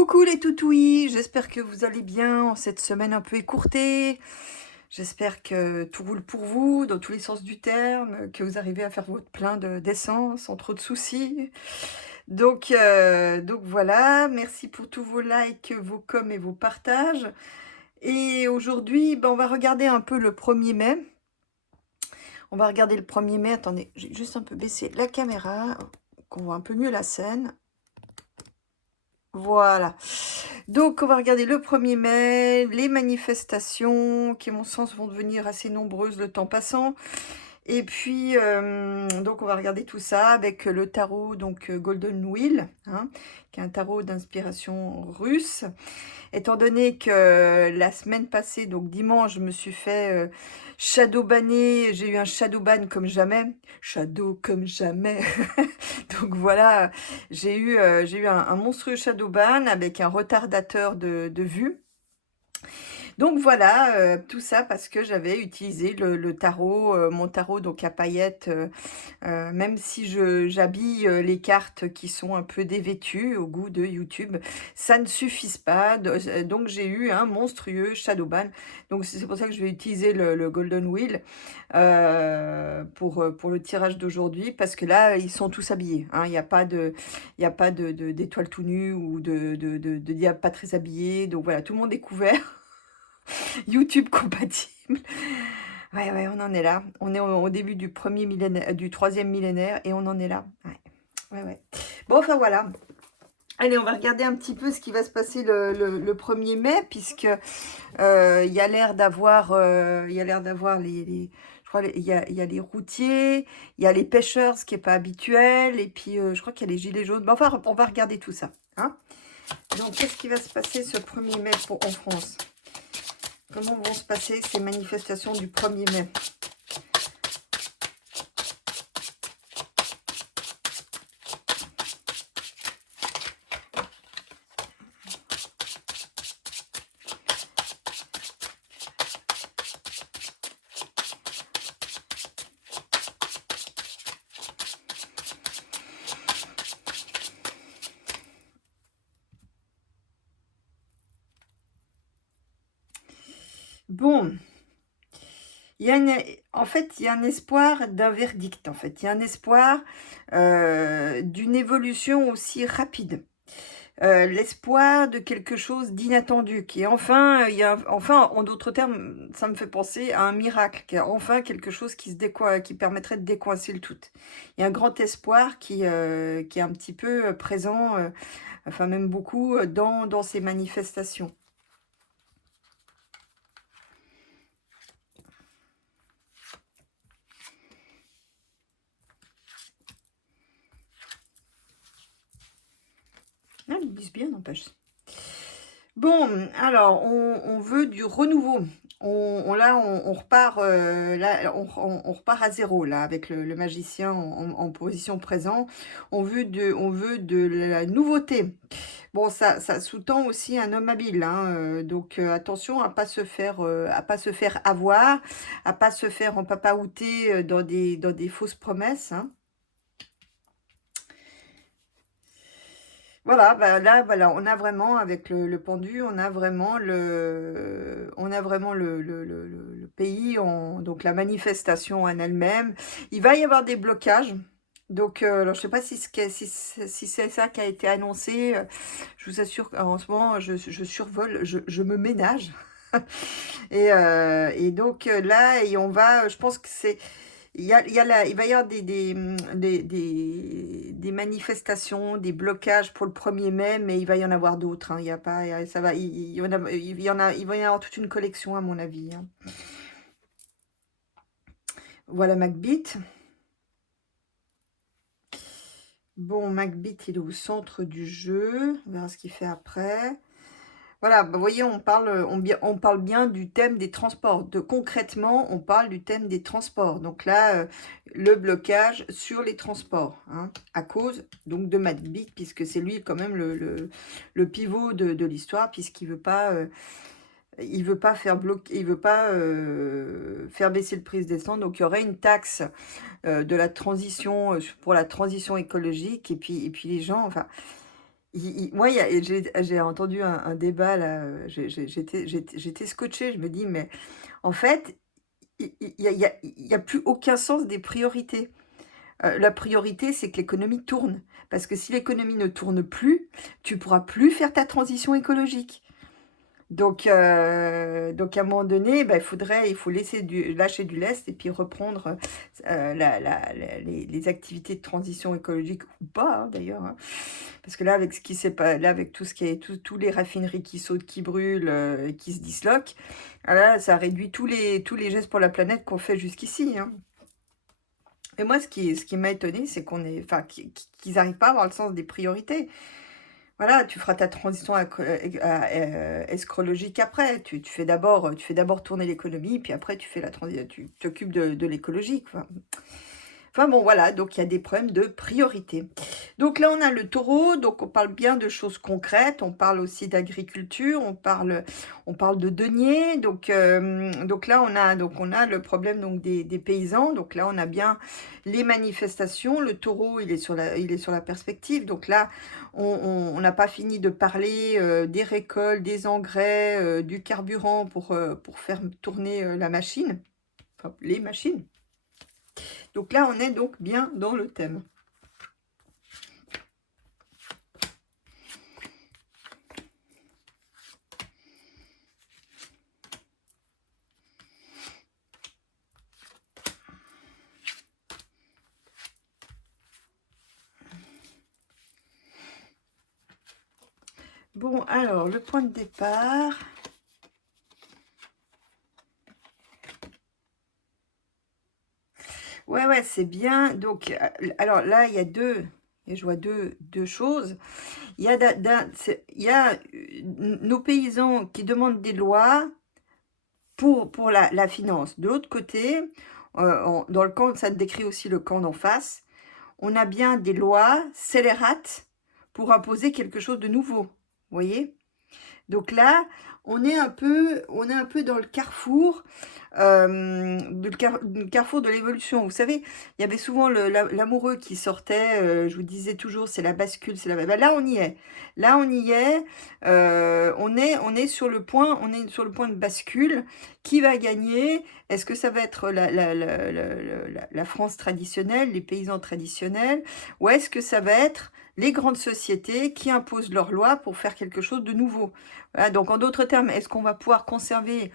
Coucou les toutouis, j'espère que vous allez bien en cette semaine un peu écourtée. J'espère que tout roule pour vous, dans tous les sens du terme, que vous arrivez à faire votre plein d'essence, sans trop de soucis. Donc voilà, merci pour tous vos likes, vos coms et vos partages. Et aujourd'hui, on va regarder un peu le 1er mai. On va regarder le 1er mai. Attendez, j'ai juste un peu baissé la caméra, qu'on voit un peu mieux la scène. Voilà. Donc, on va regarder le 1er mai, les manifestations qui, à mon sens, vont devenir assez nombreuses le temps passant. Et puis, donc, on va regarder tout ça avec le tarot, donc Golden Wheel, hein, qui est un tarot d'inspiration russe. Étant donné que la semaine passée, donc dimanche, je me suis fait shadowbanner, j'ai eu un shadowban comme jamais, shadow comme jamais. Donc voilà, j'ai eu un monstrueux shadowban avec un retardateur de vue. Donc voilà, tout ça parce que j'avais utilisé le tarot, mon tarot donc à paillettes, même si j'habille les cartes qui sont un peu dévêtues au goût de YouTube, ça ne suffit pas. Donc j'ai eu un monstrueux shadowban. Donc c'est pour ça que je vais utiliser le Golden Wheel pour le tirage d'aujourd'hui, parce que là, ils sont tous habillés, hein. Il y a pas d'étoiles tout nues ou de diables pas très habillés. Donc voilà, tout le monde est couvert. YouTube compatible. Ouais, ouais, on en est là. On est au début du premier millénaire, du 3e millénaire, et on en est là. Ouais, ouais, ouais. Bon, enfin voilà. Allez, on va regarder un petit peu ce qui va se passer le 1er mai, puisque il y a l'air d'avoir, je crois, il y a les routiers, il y a les pêcheurs, ce qui n'est pas habituel, et puis je crois qu'il y a les gilets jaunes. Bon, enfin, on va regarder tout ça, hein. Donc, qu'est-ce qui va se passer ce 1er mai en France? Comment vont se passer ces manifestations du 1er mai? Bon, en fait, il y a un espoir d'un verdict, en fait. Il y a un espoir d'une évolution aussi rapide. L'espoir de quelque chose d'inattendu, qui est enfin, enfin, en d'autres termes, ça me fait penser à un miracle, qui est enfin quelque chose qui permettrait de décoincer le tout. Il y a un grand espoir qui est un petit peu présent, enfin même beaucoup, dans ces manifestations. Ah, ils disent bien, n'empêche. Bon, alors, on veut du renouveau. Là, on repart, là, on repart à zéro, là, avec le magicien en position présent. On veut de la nouveauté. Bon, ça sous-tend aussi un homme habile, hein, donc attention à pas se faire avoir, à pas se faire empapaouter dans des fausses promesses, hein. Voilà, bah, là, voilà, on a vraiment avec le pendu, on a vraiment le pays, donc la manifestation en elle-même. Il va y avoir des blocages. Donc, alors, je sais pas si c'est ça qui a été annoncé. Je vous assure qu'en ce moment, je survole, je me ménage. Et donc là, je pense que c'est il va y avoir des manifestations, des blocages pour le 1er mai, mais il va y en avoir d'autres, hein. Il y a pas, ça va, il va y en avoir toute une collection à mon avis, hein. Voilà Macbeth. Bon, Macbeth, il est au centre du jeu. On verra ce qu'il fait après. Voilà, bah, vous voyez, on parle bien du thème des transports. Concrètement, on parle du thème des transports. Donc là, le blocage sur les transports, hein, à cause donc de Macbeth, puisque c'est lui quand même le pivot de l'histoire, puisqu'il il veut pas faire bloquer, il veut pas faire baisser le prix des descente. Donc il y aurait une taxe de la transition pour la transition écologique, et puis les gens, enfin. Moi, j'ai entendu un débat là, j'étais scotchée, je me dis: «Mais en fait, il y a plus aucun sens des priorités». La priorité, c'est que l'économie tourne. Parce que si l'économie ne tourne plus, tu pourras plus faire ta transition écologique. Donc à un moment donné, bah, il faut lâcher du lest et puis reprendre, les activités de transition écologique ou pas, hein, d'ailleurs, hein. Parce que là, avec ce qui s'est pas là, avec tout ce qui est tous les raffineries qui sautent, qui brûlent, et qui se disloquent, ah là, ça réduit tous les gestes pour la planète qu'on fait jusqu'ici, hein. Et moi, ce qui m'a étonnée, c'est qu'on est enfin, qu'ils arrivent pas à avoir le sens des priorités. Voilà, tu feras ta transition escrologique après. Tu fais d'abord tourner l'économie, puis après tu t'occupes de l'écologie, quoi. Enfin bon, voilà, donc il y a des problèmes de priorité. Donc là, on a le taureau, donc on parle bien de choses concrètes, on parle aussi d'agriculture, on parle de denier. Donc là, on a le problème donc des paysans. Donc là, on a bien les manifestations. Le taureau, il est sur la perspective. Donc là, on n'a pas fini de parler des récoltes, des engrais, du carburant pour faire tourner la machine, enfin les machines. Donc là, on est donc bien dans le thème. Bon, alors, le point de départ. Ouais, ouais, c'est bien. Donc, alors là, il y a deux, et je vois deux choses. Il y a, nos paysans qui demandent des lois pour la finance. De l'autre côté, dans le camp, ça décrit aussi le camp d'en face, on a bien des lois scélérates pour imposer quelque chose de nouveau. Vous voyez? Donc là, on est un peu dans le carrefour, du carrefour de l'évolution. Vous savez, il y avait souvent l'amoureux qui sortait, je vous disais toujours, c'est la bascule, c'est la... bah, là, on y est. Là, on y est. On est sur le point de bascule. Qui va gagner? Est-ce que ça va être la France traditionnelle, les paysans traditionnels, ou est-ce que ça va être les grandes sociétés qui imposent leurs lois pour faire quelque chose de nouveau? Voilà, donc en d'autres termes, est-ce qu'on va pouvoir conserver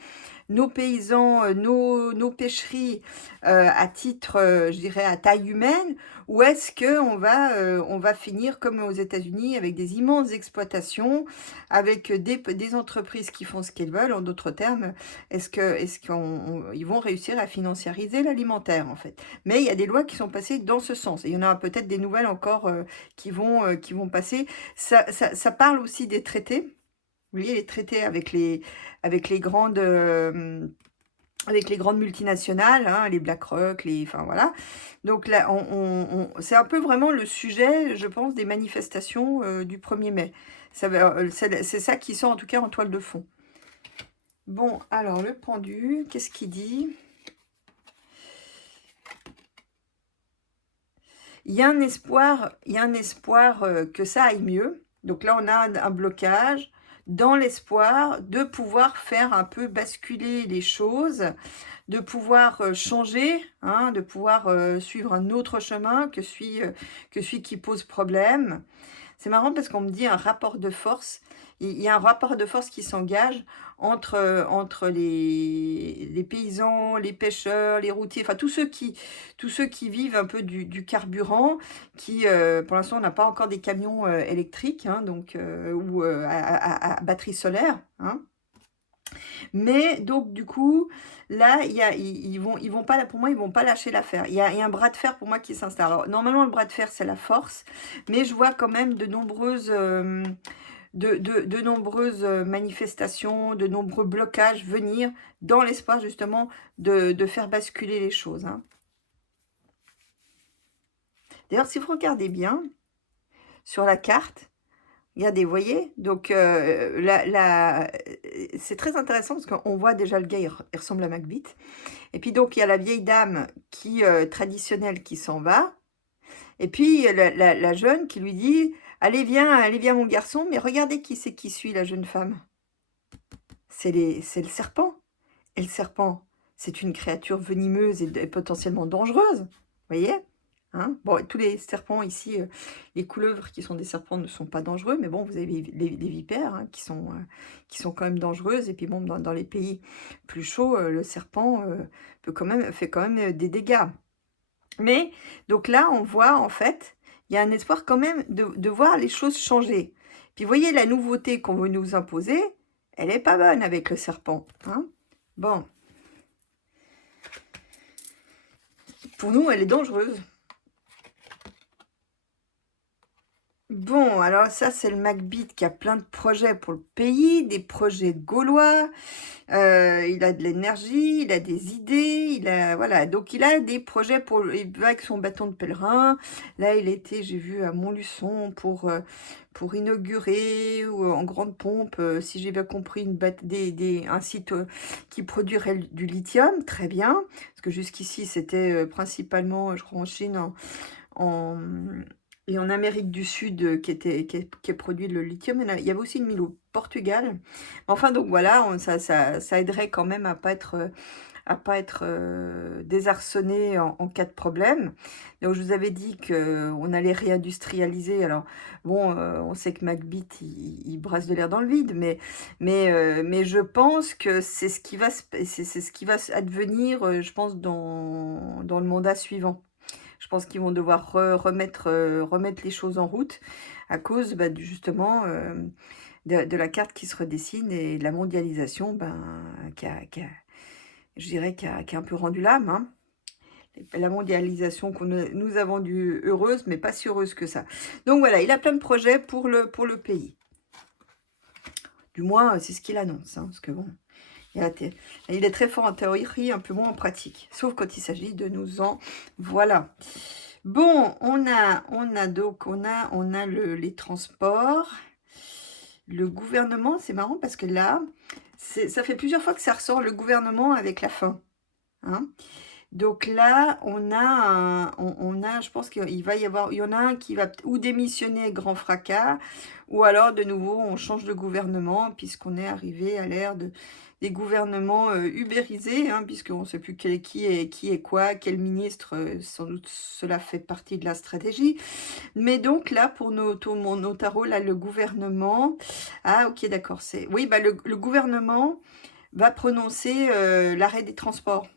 nos paysans, nos pêcheries à titre, je dirais, à taille humaine, ou est-ce qu'on va finir comme aux États-Unis avec des immenses exploitations, avec des entreprises qui font ce qu'elles veulent? En d'autres termes, ils vont réussir à financiariser l'alimentaire, en fait? Mais il y a des lois qui sont passées dans ce sens. Et il y en aura peut-être des nouvelles encore qui vont passer. Ça parle aussi des traités. Vous voyez, les traités avec les grandes multinationales, hein, les BlackRock, enfin voilà. Donc là, c'est un peu vraiment le sujet, je pense, des manifestations du 1er mai. C'est ça qui sort en tout cas en toile de fond. Bon, alors le pendu, qu'est-ce qu'il dit? Il y a un espoir que ça aille mieux. Donc là, on a un blocage dans l'espoir de pouvoir faire un peu basculer les choses, de pouvoir changer, hein, de pouvoir suivre un autre chemin que celui qui pose problème. C'est marrant parce qu'on me dit un rapport de force. Il y a un rapport de force qui s'engage entre les paysans, les pêcheurs, les routiers, enfin tous ceux qui vivent un peu du carburant, qui pour l'instant on n'a pas encore des camions électriques, hein, donc ou à batterie solaire, hein. Mais donc du coup, là, ils vont pas, pour moi, ils vont pas lâcher l'affaire. Il y a un bras de fer pour moi qui s'installe. Alors normalement, le bras de fer, c'est la force, mais je vois quand même de nombreuses manifestations, de nombreux blocages venir dans l'espoir justement de faire basculer les choses, hein. D'ailleurs, si vous regardez bien sur la carte, regardez, vous voyez? Donc, c'est très intéressant parce qu'on voit déjà le gars, il ressemble à Macbeth. Et puis donc, il y a la vieille dame traditionnelle qui s'en va. Et puis, la jeune qui lui dit, allez viens mon garçon, mais regardez qui c'est qui suit la jeune femme. C'est le serpent. Et le serpent, c'est une créature venimeuse et potentiellement dangereuse. Voyez? Hein? Bon, tous les serpents ici, les couleuvres qui sont des serpents ne sont pas dangereux, mais bon, vous avez les vipères hein, qui sont quand même dangereuses. Et puis bon, dans les pays plus chauds, le serpent fait quand même des dégâts. Mais donc là, on voit en fait, il y a un espoir quand même de voir les choses changer. Puis vous voyez, la nouveauté qu'on veut nous imposer, elle est pas bonne avec le serpent. Hein? Bon, pour nous, elle est dangereuse. Bon, alors ça, c'est le Macbeth qui a plein de projets pour le pays, des projets gaulois. Il a de l'énergie, il a des idées, voilà. Donc il a des projets il va avec son bâton de pèlerin. Là, il était, j'ai vu, à Montluçon pour inaugurer ou en grande pompe, si j'ai bien compris, un site qui produirait du lithium. Très bien, parce que jusqu'ici, c'était principalement, je crois, en Chine, en et en Amérique du Sud, qui est produit le lithium. Il y avait aussi une mine au Portugal. Enfin donc voilà, ça aiderait quand même à pas être désarçonné en cas de problème. Donc je vous avais dit qu'on allait réindustrialiser. Alors bon, on sait que Macbeth, il brasse de l'air dans le vide, mais je pense que c'est ce qui va c'est ce qui va advenir, je pense, dans le mandat suivant. Je pense qu'ils vont devoir remettre les choses en route à cause justement de la carte qui se redessine et de la mondialisation je dirais, qui a un peu rendu l'âme. Hein. La mondialisation qu'on nous a vendue heureuse, mais pas si heureuse que ça. Donc voilà, il a plein de projets pour le pays. Du moins, c'est ce qu'il annonce. Hein, parce que bon, il est très fort en théorie, un peu moins en pratique. Sauf quand il s'agit de nous en... Voilà. Bon, on a les transports. Le gouvernement, c'est marrant parce que là, ça fait plusieurs fois que ça ressort, le gouvernement avec la faim. Hein. Donc là, je pense qu'il va y avoir, il y en a un qui va ou démissionner grand fracas, ou alors de nouveau on change de gouvernement puisqu'on est arrivé à l'ère des gouvernements ubérisés, hein, puisqu'on ne sait plus qui est quoi, quel ministre, sans doute cela fait partie de la stratégie. Mais donc là, pour nos tarots, là, le gouvernement, ah ok d'accord, oui, le gouvernement va prononcer l'arrêt des transports.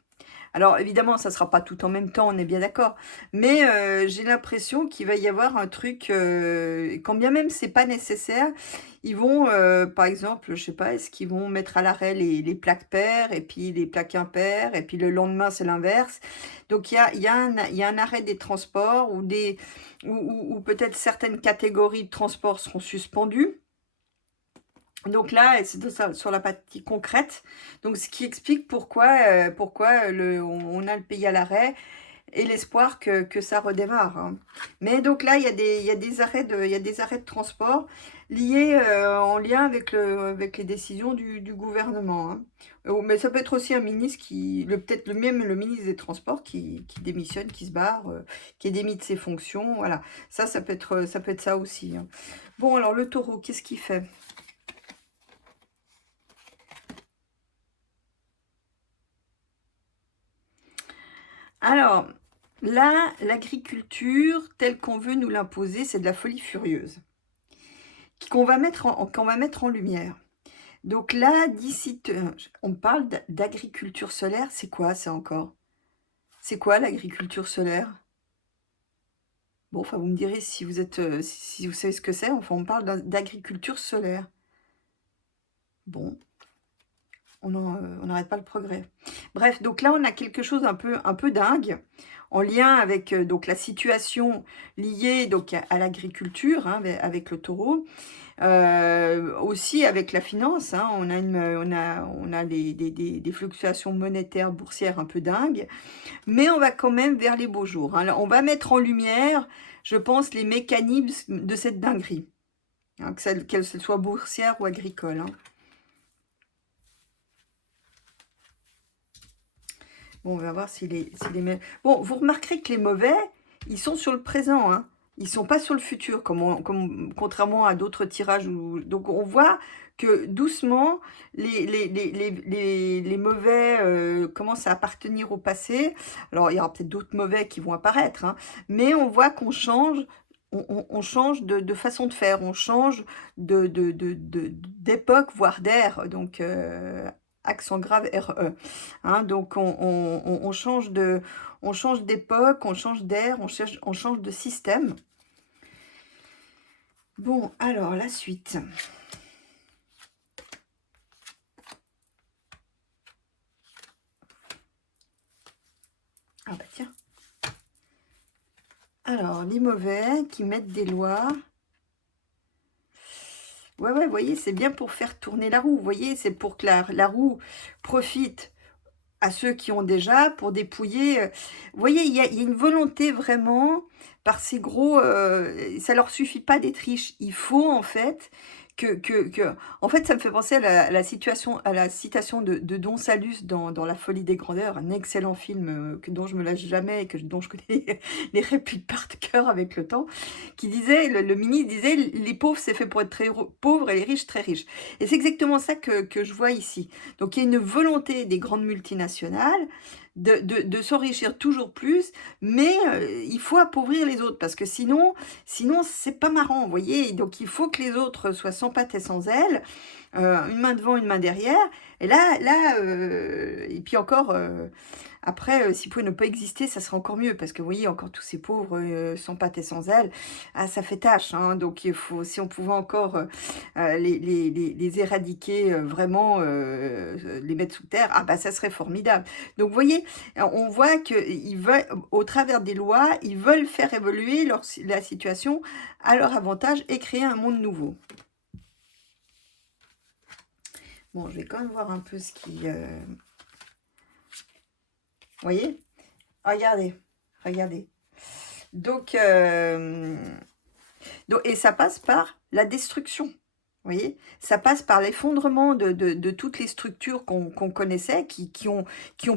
Alors évidemment, ça ne sera pas tout en même temps, on est bien d'accord. Mais j'ai l'impression qu'il va y avoir un truc, quand bien même c'est pas nécessaire, ils vont, par exemple, je sais pas, est-ce qu'ils vont mettre à l'arrêt les plaques paires et puis les plaques impaires, et puis le lendemain c'est l'inverse. Donc il y a un arrêt des transports ou peut-être certaines catégories de transports seront suspendues. Donc là, c'est sur la partie concrète. Donc ce qui explique pourquoi on a le pays à l'arrêt et l'espoir que ça redémarre. Hein. Mais donc là, il y a des arrêts de transport liés en lien avec les décisions du gouvernement. Hein. Mais ça peut être aussi un ministre peut-être même le ministre des Transports qui démissionne, qui se barre, qui est démis de ses fonctions. Voilà. Ça peut être ça aussi. Hein. Bon, alors le taureau, qu'est-ce qu'il fait? Alors, là, l'agriculture, telle qu'on veut nous l'imposer, c'est de la folie furieuse, qu'on va mettre en lumière. Donc là, on parle d'agriculture solaire, c'est quoi ça encore? C'est quoi l'agriculture solaire? Bon, enfin, vous me direz si vous savez ce que c'est, enfin, on parle d'agriculture solaire. Bon, on n'arrête pas le progrès. Bref, donc là, on a quelque chose un peu dingue, en lien avec donc la situation liée donc à l'agriculture, hein, avec le taureau, aussi avec la finance. Hein, on a des fluctuations monétaires boursières un peu dingues, mais on va quand même vers les beaux jours. Hein. On va mettre en lumière, je pense, les mécanismes de cette dinguerie, hein, qu'elle soit boursière ou agricole. Hein. Bon, on va voir s'il est... Bon, vous remarquerez que les mauvais, ils sont sur le présent. Hein. Ils sont pas sur le futur, contrairement à d'autres tirages donc on voit que doucement les mauvais, commencent à appartenir au passé. Alors il y aura peut-être d'autres mauvais qui vont apparaître, hein, mais on voit qu'on change, on change de façon de faire, on change d'époque, voire d'ère, donc accent grave RE, hein, donc on change d'époque, on change d'ère, on change de système. Bon, alors la suite. Ah bah tiens. Alors, les mauvais qui mettent des lois. Ouais, vous voyez, c'est bien pour faire tourner la roue. Vous voyez, c'est pour que la roue profite à ceux qui ont déjà, pour dépouiller. Vous voyez, il y a une volonté vraiment, par ces gros, ça leur suffit pas d'être riches. Il faut en fait en fait, ça me fait penser à à la citation de Don Salluste dans La Folie des grandeurs, un excellent film dont je me lâche jamais et dont je connais les répliques par cœur avec le temps, qui disait, le ministre disait, les pauvres c'est fait pour être très pauvres et les riches très riches. Et c'est exactement ça que je vois ici. Donc il y a une volonté des grandes multinationales de s'enrichir toujours plus, mais il faut appauvrir les autres, parce que sinon c'est pas marrant, vous voyez. Donc il faut que les autres soient sans pattes et sans ailes, une main devant, une main derrière, et et puis encore, après, s'ils pouvaient ne pas exister, ça serait encore mieux, parce que vous voyez, encore tous ces pauvres sans pattes et sans ailes, ah, ça fait tâche, hein. Donc il faut, si on pouvait encore les éradiquer vraiment, les mettre sous terre, ah bah ça serait formidable. Donc vous voyez, on voit qu'ils veulent, au travers des lois, ils veulent faire évoluer la situation à leur avantage et créer un monde nouveau. Bon, je vais quand même voir un peu ce qui... Vous voyez? Regardez, regardez. Donc, et ça passe par la destruction. Vous voyez, ça passe par l'effondrement de toutes les structures qu'on connaissait, qui ont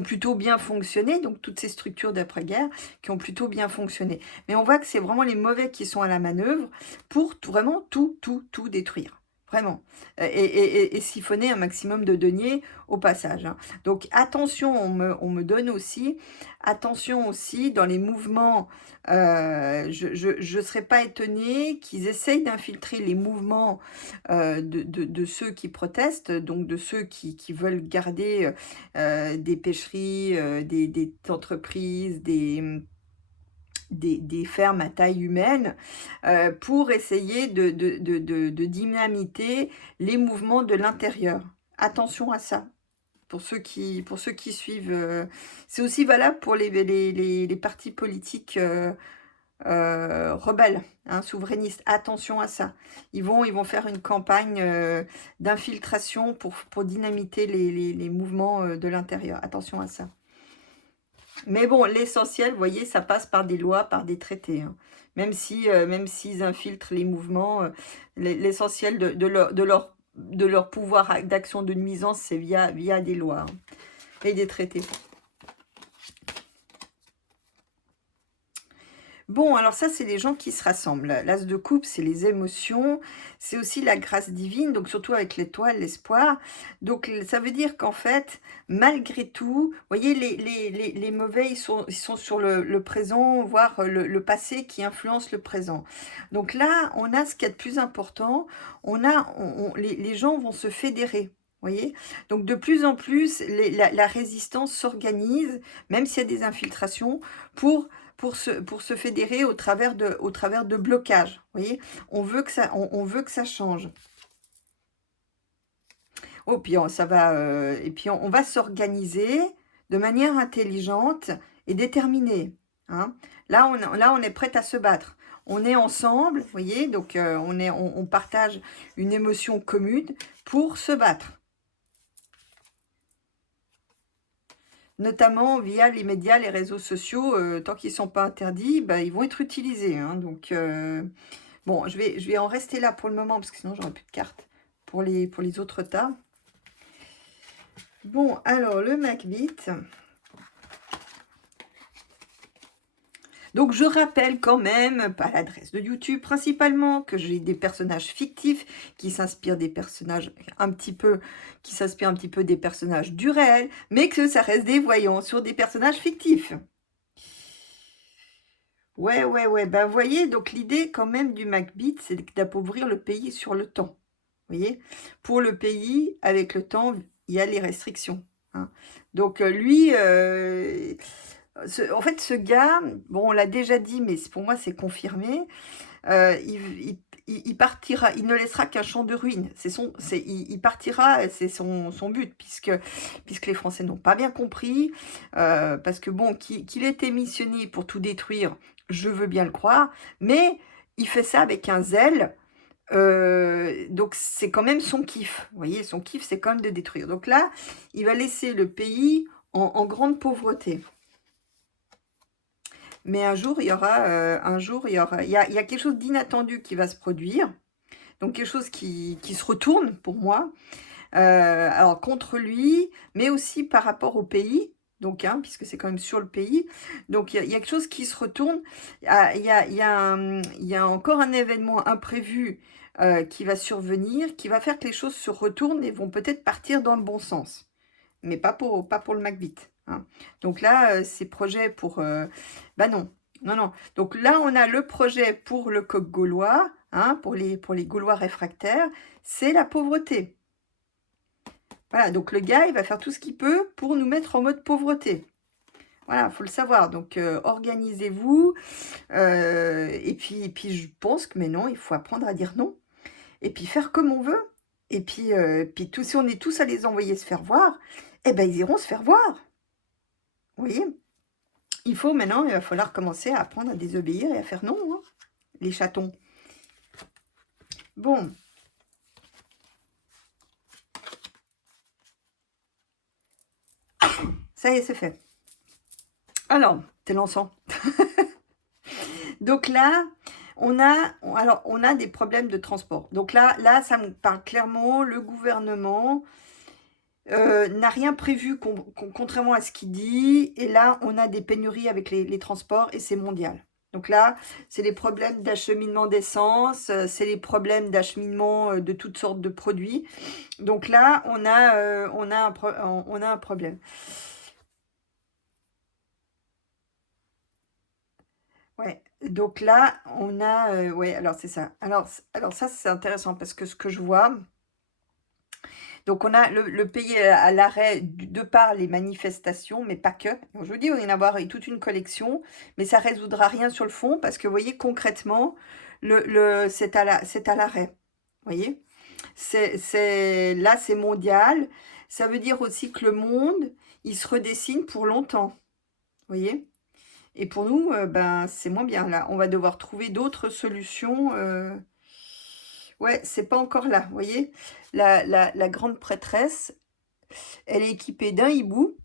plutôt bien fonctionné, donc toutes ces structures d'après-guerre qui ont plutôt bien fonctionné. Mais on voit que c'est vraiment les mauvais qui sont à la manœuvre pour vraiment tout détruire. Vraiment. Et siphonner un maximum de deniers au passage, hein. Donc attention, on me donne aussi, attention aussi dans les mouvements, je ne serais pas étonnée qu'ils essayent d'infiltrer les mouvements de ceux qui protestent, donc de ceux qui veulent garder des pêcheries, des entreprises, des fermes à taille humaine, pour essayer de dynamiter les mouvements de l'intérieur. Attention à ça. Pour ceux qui suivent, c'est aussi valable pour les partis politiques rebelles, hein, souverainistes. Attention à ça. Ils vont faire une campagne d'infiltration pour dynamiter les mouvements de l'intérieur. Attention à ça. Mais bon, l'essentiel, vous voyez, ça passe par des lois, par des traités, hein. Même s'ils infiltrent les mouvements, l'essentiel de leur pouvoir d'action de nuisance, c'est via des lois, hein, et des traités. Bon, alors ça, c'est les gens qui se rassemblent. L'as de coupe, c'est les émotions, c'est aussi la grâce divine, donc surtout avec l'étoile, l'espoir. Donc ça veut dire qu'en fait, malgré tout, vous voyez, les mauvais, ils sont sur le présent, voire le passé qui influence le présent. Donc là, on a ce qu'il y a de plus important, les gens vont se fédérer. Voyez, donc de plus en plus, la résistance s'organise, même s'il y a des infiltrations, pour se fédérer au travers de blocages. Vous voyez, on veut que ça change. Oh, puis ça va, et puis on va s'organiser de manière intelligente et déterminée, hein. Là, on est prêt à se battre. On est ensemble, vous voyez, donc on partage une émotion commune pour se battre. Notamment via les médias, les réseaux sociaux, tant qu'ils ne sont pas interdits, bah, ils vont être utilisés, hein. Donc, bon, je vais en rester là pour le moment, parce que sinon, j'aurai plus de cartes pour les autres tas. Bon, alors, le Macbeth. Donc je rappelle quand même, pas l'adresse de YouTube principalement, que j'ai des personnages fictifs qui s'inspirent des personnages qui s'inspirent un petit peu des personnages du réel, mais que ça reste des voyants sur des personnages fictifs. Ouais, ouais, ouais, ben vous voyez, donc l'idée quand même du Macbeth, c'est d'appauvrir le pays sur le temps. Vous voyez? Pour le pays, avec le temps, il y a les restrictions, hein. Donc lui, en fait, ce gars, bon, on l'a déjà dit, mais pour moi, c'est confirmé. Il partira, il ne laissera qu'un champ de ruines. Il partira, c'est son but, puisque les Français n'ont pas bien compris. Parce que bon, qu'il ait été missionné pour tout détruire, je veux bien le croire, mais il fait ça avec un zèle. Donc c'est quand même son kiff. Vous voyez, son kiff, c'est quand même de détruire. Donc là, il va laisser le pays en grande pauvreté. Mais un jour, il y aura, il y a quelque chose d'inattendu qui va se produire. Donc quelque chose qui se retourne pour moi. Alors contre lui, mais aussi par rapport au pays. Donc, hein, puisque c'est quand même sur le pays. Donc il y a quelque chose qui se retourne. Il y a encore un événement imprévu qui va survenir, qui va faire que les choses se retournent et vont peut-être partir dans le bon sens. Mais pas pour le Macbeth, hein. Donc là, c'est projet pour... bah non, non, non. Donc là, on a le projet pour le coq gaulois, hein, pour les Gaulois réfractaires, c'est la pauvreté. Voilà, donc le gars, il va faire tout ce qu'il peut pour nous mettre en mode pauvreté. Voilà, il faut le savoir. Donc, organisez-vous. Et puis, je pense que, mais non, il faut apprendre à dire non. Et puis, faire comme on veut. Et puis si on est tous à les envoyer se faire voir, eh ben, ils iront se faire voir. Vous voyez? Maintenant, il va falloir commencer à apprendre à désobéir et à faire non, hein, les chatons. Bon. Ça y est, c'est fait. Alors, t'es l'encens. Donc là, on a des problèmes de transport. Donc là, ça me parle clairement, le gouvernement n'a rien prévu, contrairement à ce qu'il dit. Et là, on a des pénuries avec les transports et c'est mondial. Donc là, c'est les problèmes d'acheminement d'essence, c'est les problèmes d'acheminement de toutes sortes de produits. Donc là, on a un problème. Ouais, donc là, on a... ouais, alors c'est ça. Alors ça, c'est intéressant parce que ce que je vois... Donc on a le pays à l'arrêt de par les manifestations, mais pas que. Donc, je vous dis, il va y en avoir toute une collection, mais ça résoudra rien sur le fond parce que vous voyez concrètement, c'est à l'arrêt. Vous voyez, là, c'est mondial. Ça veut dire aussi que le monde, il se redessine pour longtemps. Vous voyez? Et pour nous, ben, c'est moins bien là. On va devoir trouver d'autres solutions. Ouais, c'est pas encore là. Vous voyez, la grande prêtresse, elle est équipée d'un hibou.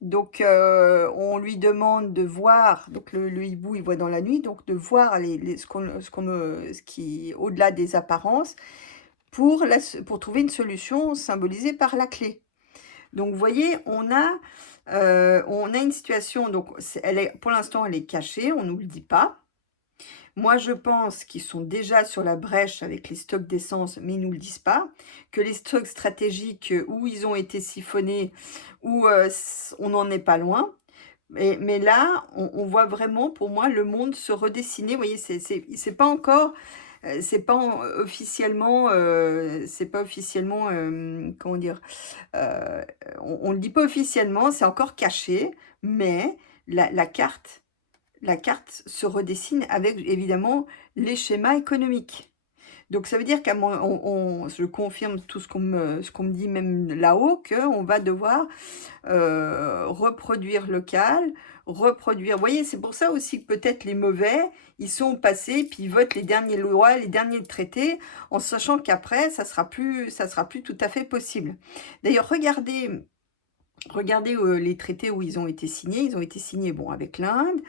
Donc, on lui demande de voir. Donc, le hibou, il voit dans la nuit. Donc, de voir ce qui est au-delà des apparences pour trouver une solution symbolisée par la clé. Donc, vous voyez, on a une situation. Donc, pour l'instant, elle est cachée. On ne nous le dit pas. Moi, je pense qu'ils sont déjà sur la brèche avec les stocks d'essence, mais ils ne nous le disent pas. Que les stocks stratégiques, où ils ont été siphonnés, où on n'en est pas loin. Mais là, on voit vraiment, pour moi, le monde se redessiner. Vous voyez, c'est pas encore... officiellement, comment dire, on ne le dit pas officiellement, c'est encore caché, mais la carte se redessine avec évidemment les schémas économiques. Donc ça veut dire je confirme tout ce qu'on me dit même là-haut, qu'on va devoir reproduire local, reproduire. Vous voyez, c'est pour ça aussi que peut-être les mauvais, ils sont passés, puis ils votent les dernières lois, les derniers traités, en sachant qu'après, ça sera plus tout à fait possible. D'ailleurs, regardez les traités où ils ont été signés. Ils ont été signés, bon, avec l'Inde,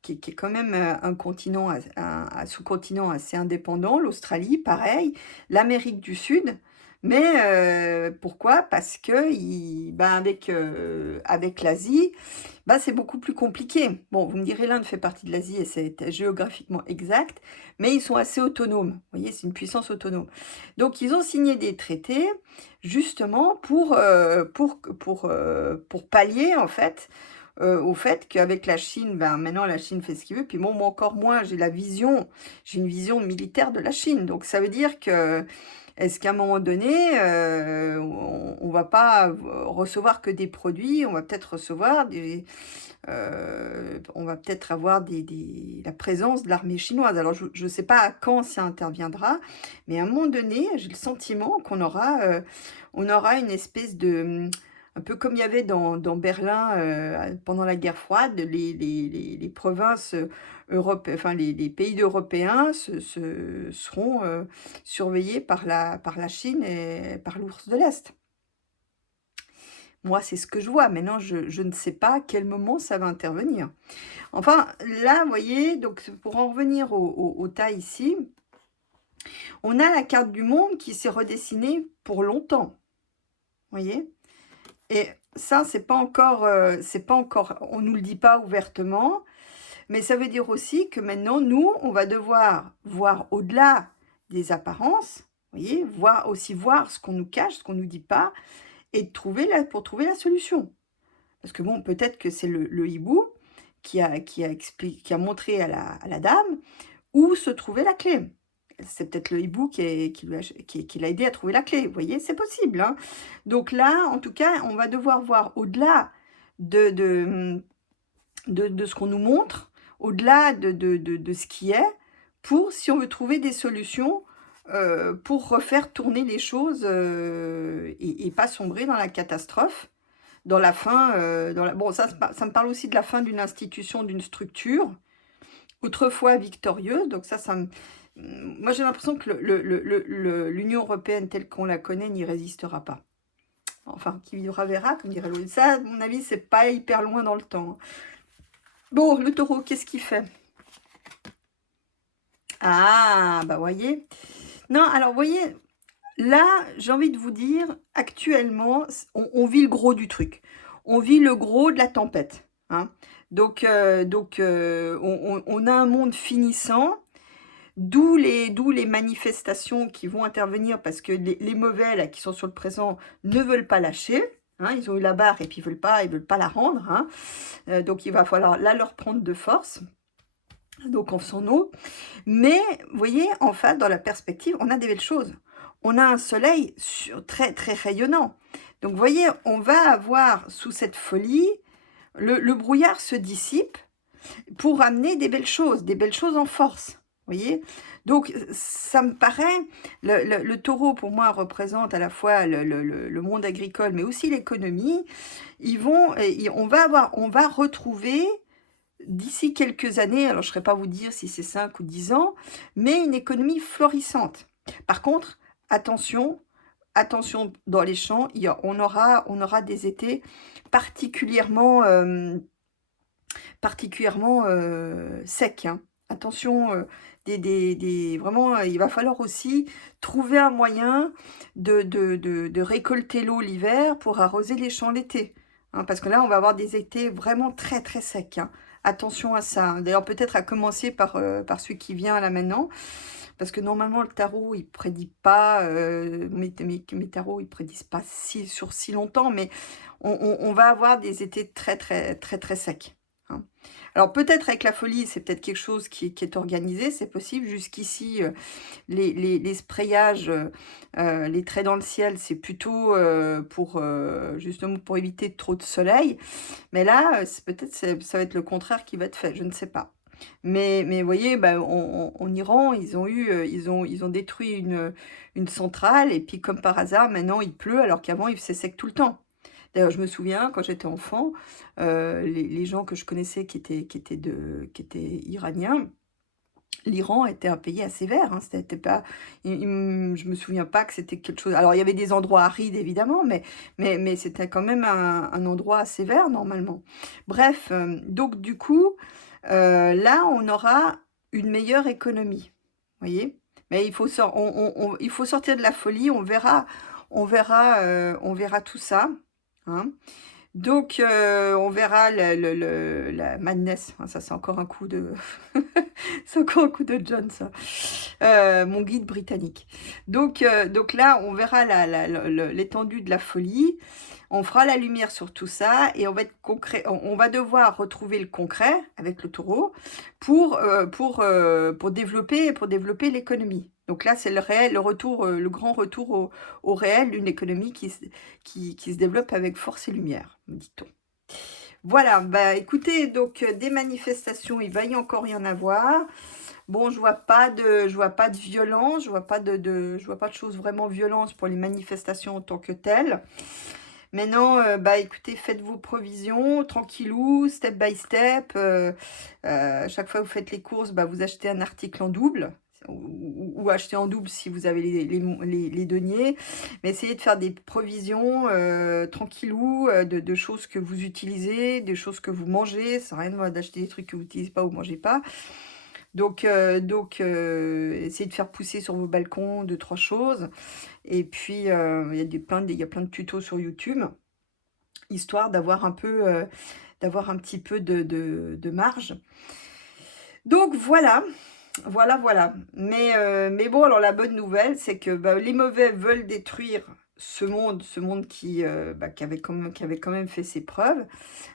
qui est quand même un continent, un sous-continent assez indépendant, l'Australie, pareil, l'Amérique du Sud, Mais pourquoi? Parce que avec l'Asie, c'est beaucoup plus compliqué. Bon, vous me direz, l'Inde fait partie de l'Asie et c'est géographiquement exact, mais ils sont assez autonomes. Vous voyez, c'est une puissance autonome. Donc ils ont signé des traités justement pour pallier en fait, au fait qu'avec la Chine, maintenant la Chine fait ce qu'il veut. Puis bon, moi encore moi, j'ai une vision militaire de la Chine. Donc ça veut dire que est-ce qu'à un moment donné, on va pas recevoir que des produits, on va peut-être recevoir on va peut-être avoir la présence de l'armée chinoise. Alors je ne sais pas à quand ça interviendra, mais à un moment donné, j'ai le sentiment on aura une espèce de, un peu comme il y avait dans Berlin, pendant la guerre froide, les provinces, enfin les pays européens seront, surveillés par la Chine et par l'ours de l'Est. Moi, c'est ce que je vois. Maintenant, je ne sais pas à quel moment ça va intervenir. Enfin, là, vous voyez, donc pour en revenir au tas ici, on a la carte du monde qui s'est redessinée pour longtemps. Vous voyez? Et ça, c'est pas encore, on nous le dit pas ouvertement, mais ça veut dire aussi que maintenant, nous, on va devoir voir au-delà des apparences, vous voyez, voir ce qu'on nous cache, ce qu'on nous dit pas, et pour trouver la solution. Parce que bon, peut-être que c'est le hibou qui a montré à la dame où se trouvait la clé. C'est peut-être le hibou qui l'a aidé à trouver la clé. Vous voyez, c'est possible, hein. Donc là, en tout cas, on va devoir voir au-delà de ce qu'on nous montre, au-delà de ce qui est, si on veut trouver des solutions pour refaire tourner les choses et pas sombrer dans la catastrophe, dans la fin, bon, ça me parle aussi de la fin d'une institution, d'une structure, autrefois victorieuse. Donc moi j'ai l'impression que l'Union européenne telle qu'on la connaît n'y résistera pas. Enfin, qui vivra verra, comme dirait Louis. Ça, à mon avis, c'est pas hyper loin dans le temps. Bon, le taureau, qu'est-ce qu'il fait? Ah, voyez. Non, alors, voyez, là, j'ai envie de vous dire, actuellement, on vit le gros du truc. On vit le gros de la tempête, hein. Donc, on a un monde finissant, d'où les manifestations qui vont intervenir parce que les mauvais, là, qui sont sur le présent, ne veulent pas lâcher, hein. Ils ont eu la barre et puis ils veulent pas la rendre, hein. Donc, il va falloir là leur prendre de force. Donc, en faisant nous. Mais, vous voyez, en fait, dans la perspective, on a des belles choses. On a un soleil très, très rayonnant. Donc, vous voyez, on va avoir, sous cette folie, le brouillard se dissipe pour amener des belles choses en force. Vous voyez? Donc, ça me paraît, le taureau, pour moi, représente à la fois le monde agricole, mais aussi l'économie. On va retrouver d'ici quelques années, alors je ne saurais pas vous dire si c'est 5 ou 10 ans, mais une économie florissante. Par contre, attention dans les champs, on aura des étés particulièrement secs, hein. Attention, vraiment, il va falloir aussi trouver un moyen de récolter l'eau l'hiver pour arroser les champs l'été, hein, parce que là, on va avoir des étés vraiment très, très secs, hein. Attention à ça, hein. D'ailleurs, peut-être à commencer par celui qui vient là maintenant, parce que normalement, le tarot, il prédit pas, mes tarots, ils prédisent pas sur si longtemps, mais on va avoir des étés très, très, très, très secs, hein. Alors peut-être avec la folie, c'est peut-être quelque chose qui est organisé, c'est possible. Jusqu'ici, les sprayages, les traits dans le ciel, c'est plutôt justement pour éviter trop de soleil. Mais là, peut-être ça va être le contraire qui va être fait, je ne sais pas. Mais vous voyez, en Iran, ils ont détruit une centrale, et puis comme par hasard, maintenant il pleut, alors qu'avant il faisait sec tout le temps. D'ailleurs, je me souviens, quand j'étais enfant, les gens que je connaissais qui étaient iraniens, l'Iran était un pays assez vert, hein. C'était pas, je me souviens pas que c'était quelque chose. Alors, il y avait des endroits arides, évidemment, mais c'était quand même un endroit assez vert, normalement. Bref, donc du coup, là, on aura une meilleure économie, vous voyez? Mais il faut sortir de la folie, on verra tout ça, hein. Donc, on verra la madness, hein, ça c'est encore un coup de c'est encore un coup de John ça, mon guide britannique. Donc là, on verra l'étendue de la folie, on fera la lumière sur tout ça et on va être concret, on va devoir retrouver le concret avec le taureau pour développer l'économie. Donc là, c'est le réel, le retour, le grand retour au réel d'une économie qui se développe avec force et lumière, dit-on. Voilà, bah écoutez, donc des manifestations, il va encore y en avoir. Bon, je vois pas de violence, je vois pas de choses vraiment violentes pour les manifestations en tant que telles. Maintenant, bah écoutez, faites vos provisions, tranquillou, step by step. Chaque fois que vous faites les courses, bah, vous achetez un article en double. Ou achetez en double si vous avez les deniers. Mais essayez de faire des provisions tranquillou, de choses que vous utilisez, des choses que vous mangez. Ça sert à rien d'acheter des trucs que vous n'utilisez pas ou mangez pas. Donc, essayez de faire pousser sur vos balcons 2-3 choses. Et puis, il y a plein de tutos sur YouTube, histoire d'avoir d'avoir un petit peu de marge. Donc voilà, voilà. Mais bon, alors la bonne nouvelle, c'est que bah, les mauvais veulent détruire ce monde qui avait quand même fait ses preuves,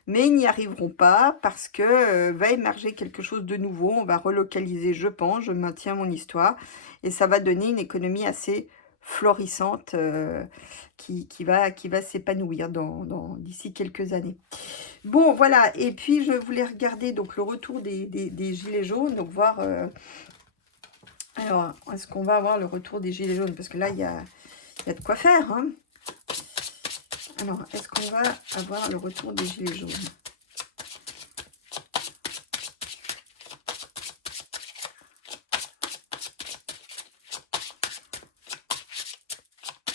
mais ils n'y arriveront pas parce que va émerger quelque chose de nouveau. On va relocaliser, je pense, je maintiens mon histoire, et ça va donner une économie assez florissante qui va s'épanouir d'ici quelques années. Bon, voilà, et puis je voulais regarder donc le retour des gilets jaunes, donc voir... alors, est-ce qu'on va avoir le retour des gilets jaunes? Parce que là, il y a de quoi faire, hein. Alors, est-ce qu'on va avoir le retour des gilets jaunes?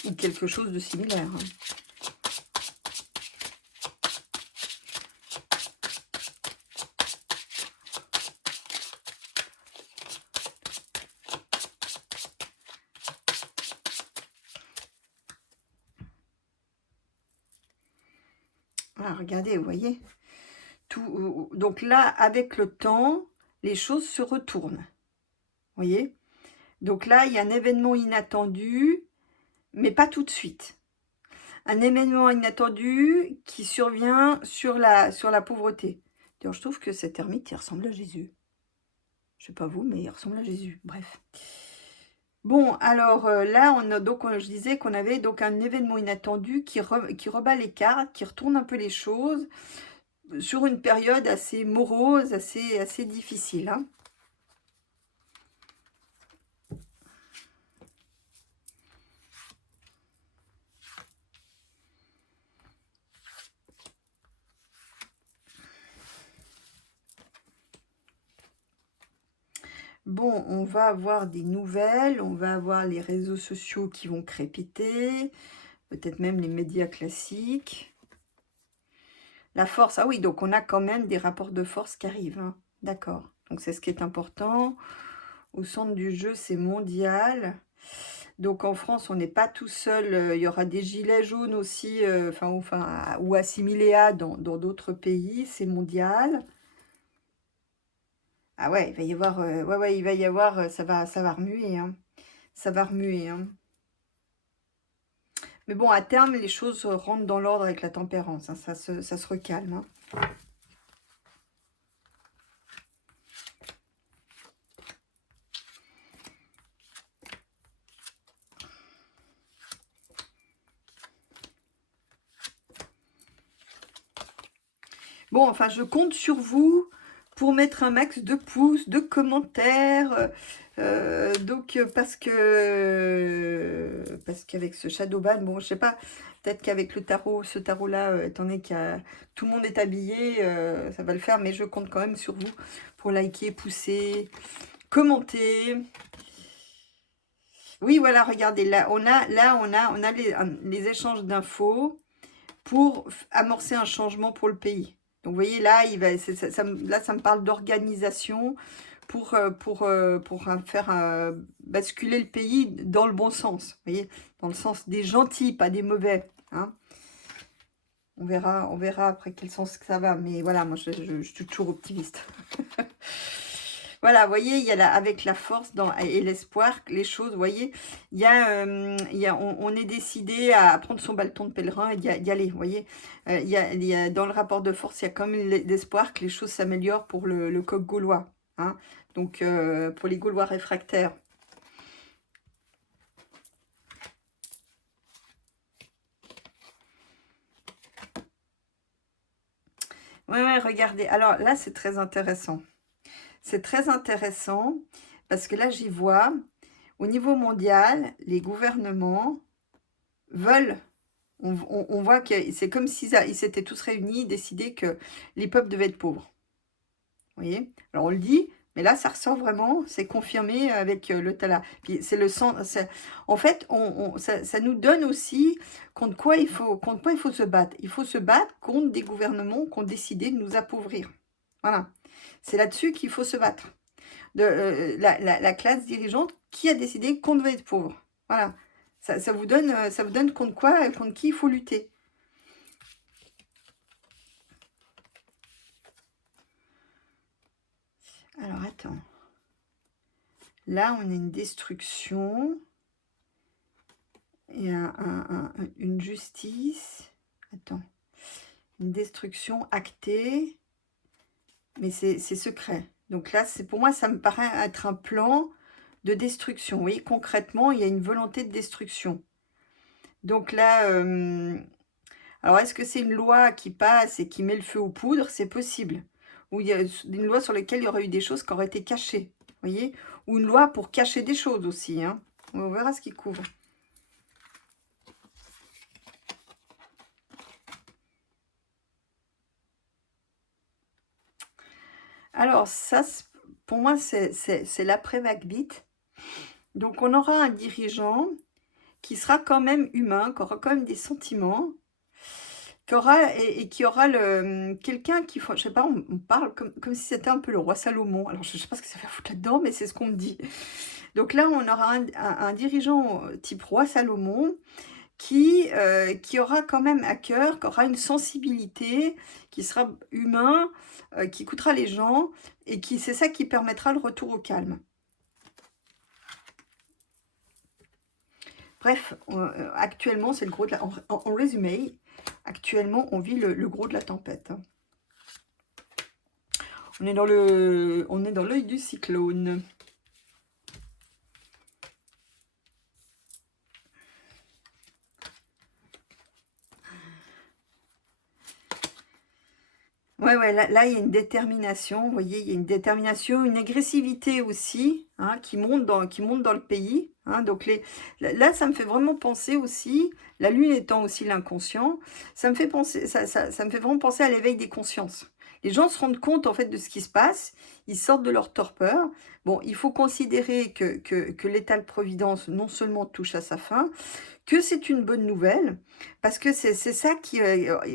Ou quelque chose de similaire, hein. Ah, regardez, vous voyez tout, donc là, avec le temps, les choses se retournent. Vous voyez? Donc là, il y a un événement inattendu, mais pas tout de suite. Un événement inattendu qui survient sur la pauvreté. D'ailleurs, je trouve que cet ermite, il ressemble à Jésus. Je sais pas vous, mais il ressemble à Jésus. Bref. Bon, alors là, je disais qu'on avait donc un événement inattendu qui rebat les cartes, qui retourne un peu les choses sur une période assez morose, assez difficile, hein. Bon, on va avoir des nouvelles, on va avoir les réseaux sociaux qui vont crépiter, peut-être même les médias classiques. La force, ah oui, donc on a quand même des rapports de force qui arrivent, hein. D'accord, donc c'est ce qui est important. Au centre du jeu, c'est mondial. Donc en France, on n'est pas tout seul, il y aura des gilets jaunes aussi, ou assimilés à dans d'autres pays, c'est mondial. Ah ouais, il va y avoir, ouais, il va y avoir, ça va remuer, hein. Ça va remuer, hein. Mais bon, à terme, les choses rentrent dans l'ordre avec la tempérance, hein, ça se recalme, hein. Bon, enfin, je compte sur vous pour mettre un max de pouces, de commentaires. Parce qu'avec ce Shadowban, bon, je sais pas, peut-être qu'avec le tarot, ce tarot-là, étant donné que tout le monde est habillé, ça va le faire, mais je compte quand même sur vous pour liker, pousser, commenter. Oui, voilà, regardez, là, on a les échanges d'infos pour amorcer un changement pour le pays. Donc, vous voyez, là, là, ça me parle d'organisation pour faire basculer le pays dans le bon sens, vous voyez, dans le sens des gentils, pas des mauvais, hein. On verra après quel sens que ça va, mais voilà, moi je suis toujours optimiste. Voilà, vous voyez, il y a avec la force et l'espoir, les choses, vous voyez, on est décidé à prendre son bâton de pèlerin et d'y aller, vous voyez. Dans le rapport de force, il y a quand même l'espoir que les choses s'améliorent pour le coq gaulois, hein, donc pour les Gaulois réfractaires. Ouais, regardez. Alors là, c'est très intéressant. C'est très intéressant parce que là, j'y vois, au niveau mondial, les gouvernements veulent, on voit que c'est comme s'ils ils s'étaient tous réunis, décidé que les peuples devaient être pauvres. Vous voyez? Alors on le dit, mais là, ça ressort vraiment, c'est confirmé avec le Tala. Puis c'est le sang. En fait, ça nous donne aussi contre quoi il faut se battre. Il faut se battre contre des gouvernements qui ont décidé de nous appauvrir. Voilà. C'est là-dessus qu'il faut se battre. La classe dirigeante qui a décidé qu'on devait être pauvre. Voilà. Ça vous donne contre quoi, contre qui il faut lutter. Alors, attends. Là, on a une destruction et une justice. Attends. Une destruction actée, mais c'est secret. Donc là, pour moi, ça me paraît être un plan de destruction. Vous voyez, concrètement, il y a une volonté de destruction. Donc là, alors est-ce que c'est une loi qui passe et qui met le feu aux poudres? C'est possible. Ou il y a une loi sur laquelle il y aurait eu des choses qui auraient été cachées. Vous voyez? Ou une loi pour cacher des choses aussi, hein. On verra ce qu'il couvre. Alors ça, pour moi, c'est l'après-Macbeth. Donc on aura un dirigeant qui sera quand même humain, qui aura quand même des sentiments, qui aura quelqu'un qui, je sais pas, on parle comme si c'était un peu le roi Salomon. Alors je sais pas ce que ça fait foutre là-dedans, mais c'est ce qu'on me dit. Donc là, on aura un dirigeant type roi Salomon qui aura quand même à cœur, qui aura une sensibilité, qui sera humain, qui écoutera les gens, et c'est ça qui permettra le retour au calme. Bref, actuellement, c'est le gros de la... En résumé, actuellement, on vit le gros de la tempête. Hein. On est dans l'œil du cyclone. Ouais, là, il y a une détermination, vous voyez, il y a une détermination, une agressivité aussi, hein, qui monte dans le pays. Hein, donc là, ça me fait vraiment penser aussi, la lune étant aussi l'inconscient, ça me fait vraiment penser à l'éveil des consciences. Les gens se rendent compte en fait de ce qui se passe, ils sortent de leur torpeur. Bon, il faut considérer que l'état de providence non seulement touche à sa fin, que c'est une bonne nouvelle, parce que c'est ça qui...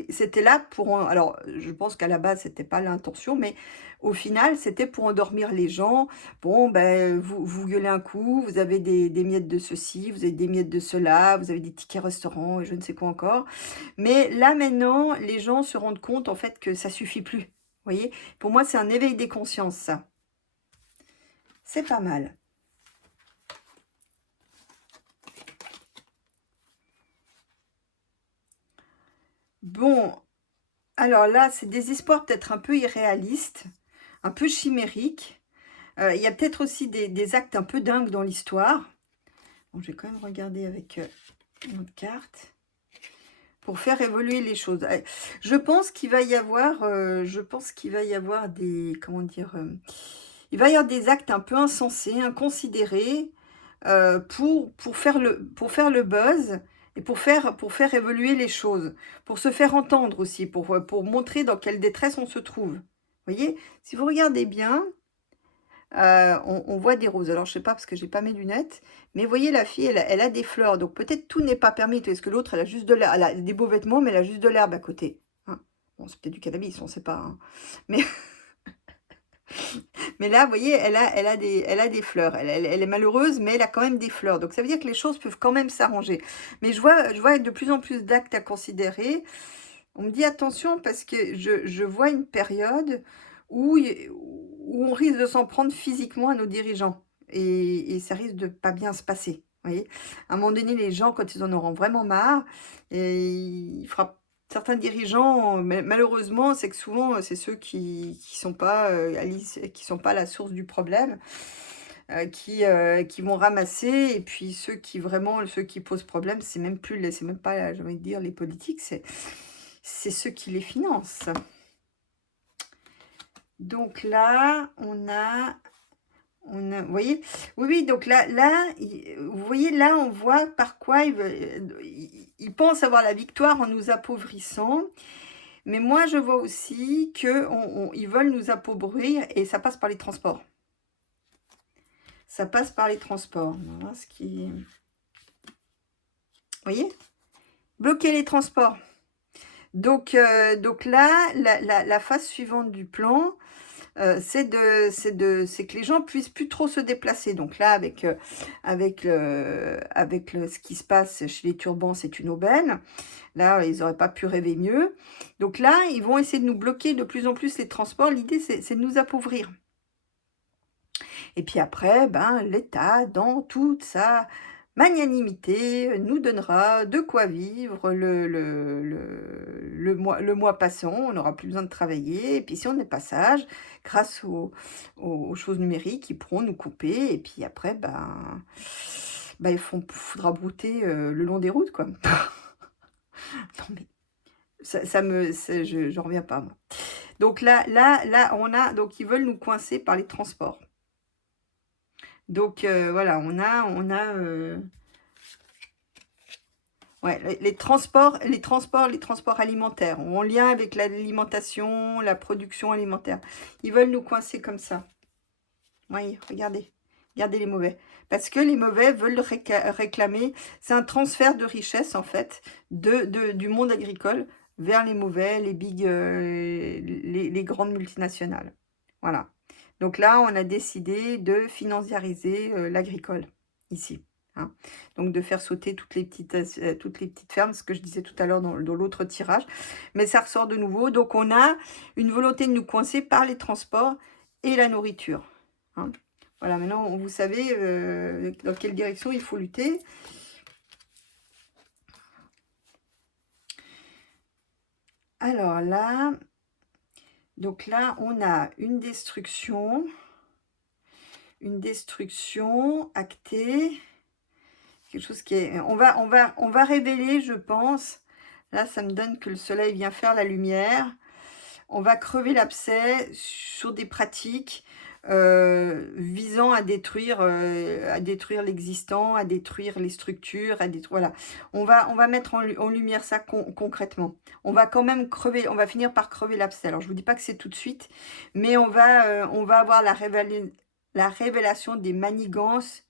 c'était là pour... Alors, je pense qu'à la base, c'était pas l'intention, mais au final, c'était pour endormir les gens. Bon, ben, vous gueulez un coup, vous avez des miettes de ceci, vous avez des miettes de cela, vous avez des tickets restaurants, et je ne sais quoi encore. Mais là, maintenant, les gens se rendent compte, en fait, que ça suffit plus. Vous voyez? Pour moi, c'est un éveil des consciences, ça. C'est pas mal. Bon, alors là, c'est des espoirs peut-être un peu irréalistes, un peu chimériques. Il y a peut-être aussi des actes un peu dingues dans l'histoire. Bon, je vais quand même regarder avec une autre carte pour faire évoluer les choses. Je pense qu'il va y avoir, des, comment dire, il va y avoir des actes un peu insensés, inconsidérés, pour faire le buzz et pour faire évoluer les choses, pour se faire entendre aussi, pour montrer dans quelle détresse on se trouve. Vous voyez, si vous regardez bien, on voit des roses. Alors, je sais pas parce que j'ai pas mes lunettes, mais vous voyez, la fille, elle a des fleurs. Donc, peut-être tout n'est pas permis. Parce que l'autre, elle a juste de l'herbe. Elle a des beaux vêtements, mais elle a juste de l'herbe à côté. Hein. Bon, c'est peut-être du cannabis, on sait pas. Hein. Mais Mais là, vous voyez, elle a des fleurs. Elle est malheureuse, mais elle a quand même des fleurs. Donc ça veut dire que les choses peuvent quand même s'arranger. Mais je vois de plus en plus d'actes à considérer. On me dit attention parce que je vois une période où on risque de s'en prendre physiquement à nos dirigeants. Et ça risque de pas bien se passer. Vous voyez? À un moment donné, les gens, quand ils en auront vraiment marre, et il fera certains dirigeants, malheureusement, c'est que souvent, c'est ceux qui sont pas, qui sont pas la source du problème, qui vont ramasser, et puis ceux qui posent problème, c'est même pas, j'ai envie de dire, les politiques, c'est ceux qui les financent. Donc là, vous voyez? Oui, oui, donc vous voyez, là, on voit par quoi ils pensent avoir la victoire en nous appauvrissant. Mais moi, je vois aussi qu'ils veulent nous appauvrir, et ça passe par les transports. Ça passe par les transports. On va voir ce qui... Vous voyez? Bloquer les transports. Donc là, la phase suivante du plan, c'est que les gens puissent plus trop se déplacer. Donc là, ce qui se passe chez les turbans, c'est une aubaine. Là, ils n'auraient pas pu rêver mieux. Donc là, ils vont essayer de nous bloquer de plus en plus les transports. L'idée, c'est de nous appauvrir. Et puis après, ben, l'État, dans toute sa magnanimité, nous donnera de quoi vivre le mois passant. On n'aura plus besoin de travailler. Et puis si on est pas sage, grâce aux choses numériques, ils pourront nous couper. Et puis après, ben faudra brouter le long des routes, quoi. Non mais j'en reviens pas, moi. Donc donc ils veulent nous coincer par les transports. Donc voilà, ouais, les transports alimentaires, en lien avec l'alimentation, la production alimentaire. Ils veulent nous coincer comme ça. Oui, regardez. Regardez les mauvais. Parce que les mauvais veulent réclamer, c'est un transfert de richesse en fait, du monde agricole vers les mauvais, les grandes multinationales. Voilà. Donc là, on a décidé de financiariser l'agricole, ici. Hein. Donc de faire sauter toutes les petites fermes, ce que je disais tout à l'heure dans l'autre tirage. Mais ça ressort de nouveau. Donc on a une volonté de nous coincer par les transports et la nourriture. Hein. Voilà, maintenant, vous savez dans quelle direction il faut lutter. Alors là, donc là, on a une destruction actée, quelque chose qui est... On va révéler, je pense, là, ça me donne que le soleil vient faire la lumière. On va crever l'abcès sur des pratiques visant à détruire l'existant, à détruire les structures, voilà. On va mettre en lumière ça concrètement. On va quand même crever, on va finir par crever l'abcès. Alors je vous dis pas que c'est tout de suite, mais on va avoir la révélation des manigances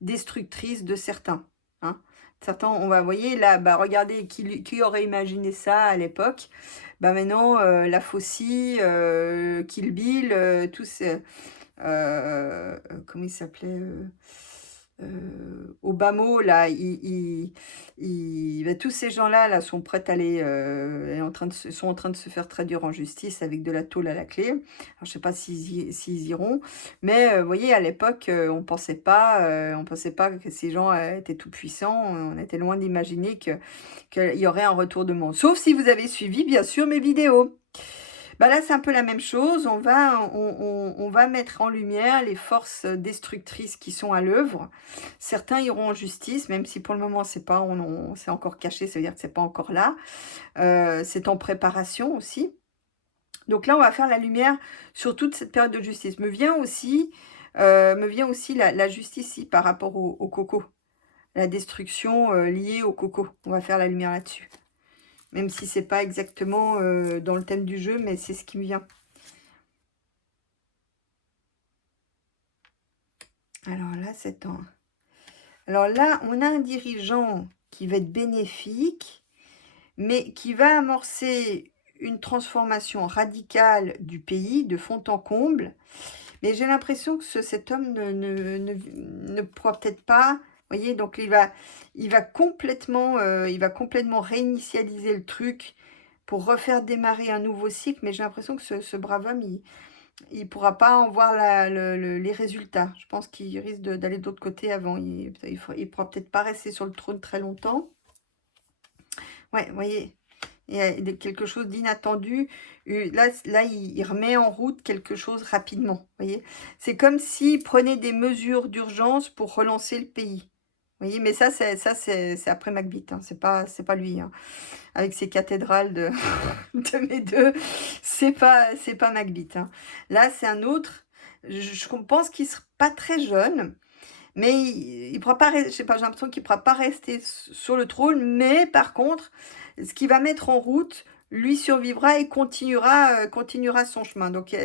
destructrices de certains. Hein. Certains, vous voyez, là, regardez, qui aurait imaginé ça à l'époque? Maintenant, la Faucille, Kill Bill, tous, comment il s'appelait? Obama, là, tous ces gens-là là, sont prêts à aller, sont en train de se faire traduire en justice avec de la tôle à la clé. Alors, je ne sais pas s'ils iront, mais vous voyez, à l'époque, on pensait pas que ces gens étaient tout puissants. On était loin d'imaginer qu'il y aurait un retournement. Sauf si vous avez suivi, bien sûr, mes vidéos. Là, c'est un peu la même chose. On va mettre en lumière les forces destructrices qui sont à l'œuvre. Certains iront en justice, même si pour le moment, c'est encore caché, ça veut dire que c'est pas encore là. C'est en préparation aussi. Donc là, on va faire la lumière sur toute cette période de justice. Me vient aussi la justice ici par rapport au coco. La destruction liée au coco. On va faire la lumière là-dessus. Même si c'est pas exactement dans le thème du jeu, mais c'est ce qui me vient. Alors là, on a un dirigeant qui va être bénéfique, mais qui va amorcer une transformation radicale du pays, de fond en comble. Mais j'ai l'impression que cet homme ne pourra peut-être pas, vous voyez? Donc il va complètement réinitialiser le truc pour refaire démarrer un nouveau cycle, mais j'ai l'impression que ce brave homme, il pourra pas en voir les résultats. Je pense qu'il risque d'aller de l'autre côté avant. Il pourra peut-être pas rester sur le trône très longtemps. Ouais, vous voyez? Il y a quelque chose d'inattendu. Là il remet en route quelque chose rapidement, vous voyez? C'est comme s'il prenait des mesures d'urgence pour relancer le pays. Vous voyez? Mais c'est après Macbeth, hein, c'est pas lui, hein. Avec ses cathédrales de de mes 2, c'est pas Macbeth, hein. Là, c'est un autre. Je pense qu'il sera pas très jeune, mais il pourra pas je sais pas, j'ai l'impression qu'il pourra pas rester sur le trône, mais par contre, ce qu'il va mettre en route, lui survivra et continuera son chemin. Donc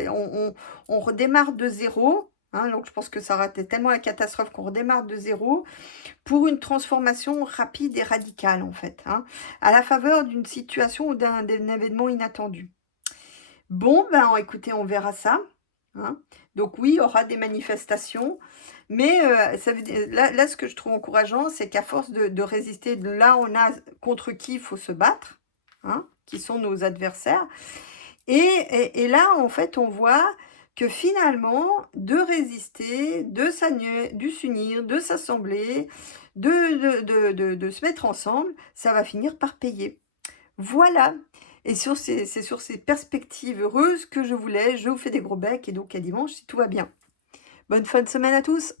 on redémarre de zéro, hein, donc je pense que ça aura été tellement la catastrophe qu'on redémarre de zéro pour une transformation rapide et radicale, en fait, hein, à la faveur d'une situation ou d'un événement inattendu. Bon, ben, écoutez, on verra ça, hein. Donc oui, il y aura des manifestations, mais ça veut dire là, ce que je trouve encourageant, c'est qu'à force de résister, là, on a contre qui il faut se battre, hein, qui sont nos adversaires. Et là, en fait, on voit que finalement, de résister, de s'unir, de s'assembler, de se mettre ensemble, ça va finir par payer. Voilà. Et c'est sur ces perspectives heureuses que je vous laisse. Je vous fais des gros becs et donc à dimanche si tout va bien. Bonne fin de semaine à tous.